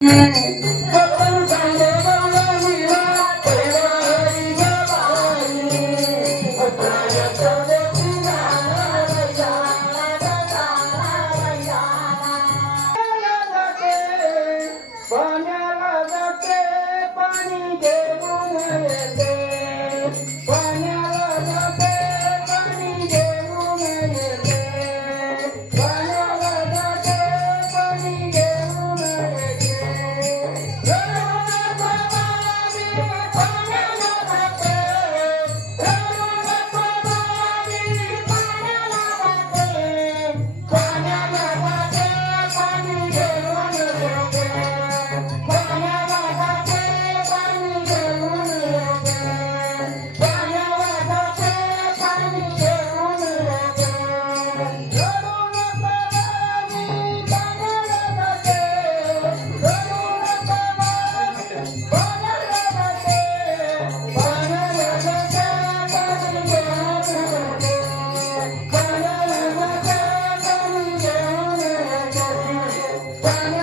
嗯。Vamos.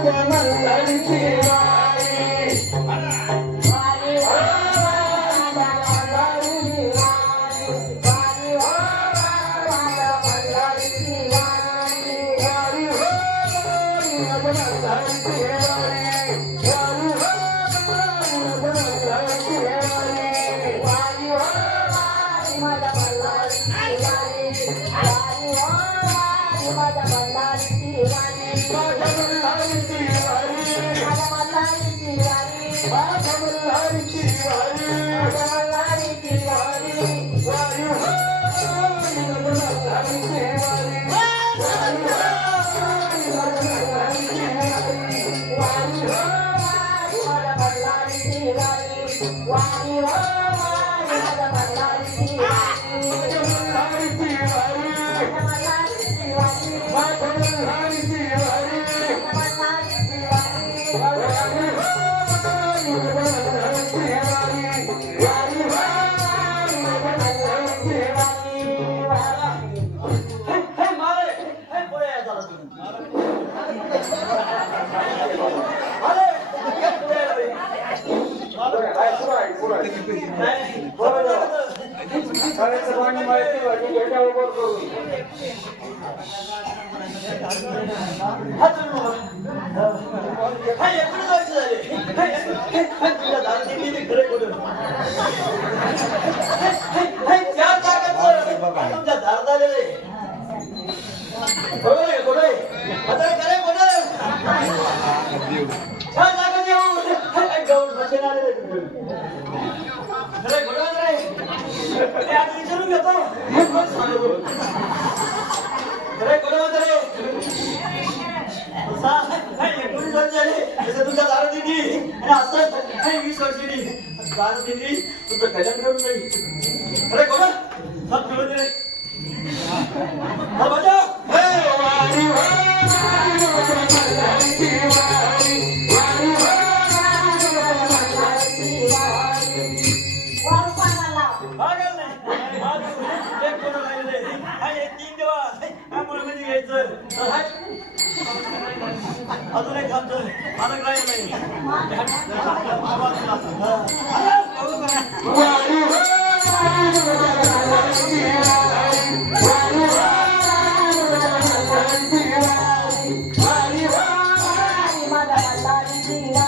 我们来一起。Why you. are my કાર્યક્રમની માહિતી હજુ ડેટા ઉપર કરવી હા એકડે जायचं झाले विचारून घेतो एकोणीस वर्ष झाली? जसं आता वीस वर्ष दिली दारू दिली तुमचं कल्याण करून जाईल अरे कोणा? मग गेल नाही. तू एक आहे. हा हे तीन दिवस हा मुळमध्ये घ्यायचं. अजून एक थांबतो. मला काय नाही. वारी हो, वारी हो,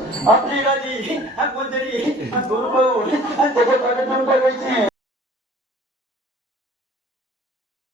कुठलं कुठलं नाही आणि चढलं पुढं आपली गाडी आणि कोणतरी आणि शिष्य पाहायचा आपली गाडी आणि कोणतरी आणि दोन भाऊ आणि त्याच्या ताकद टाकायची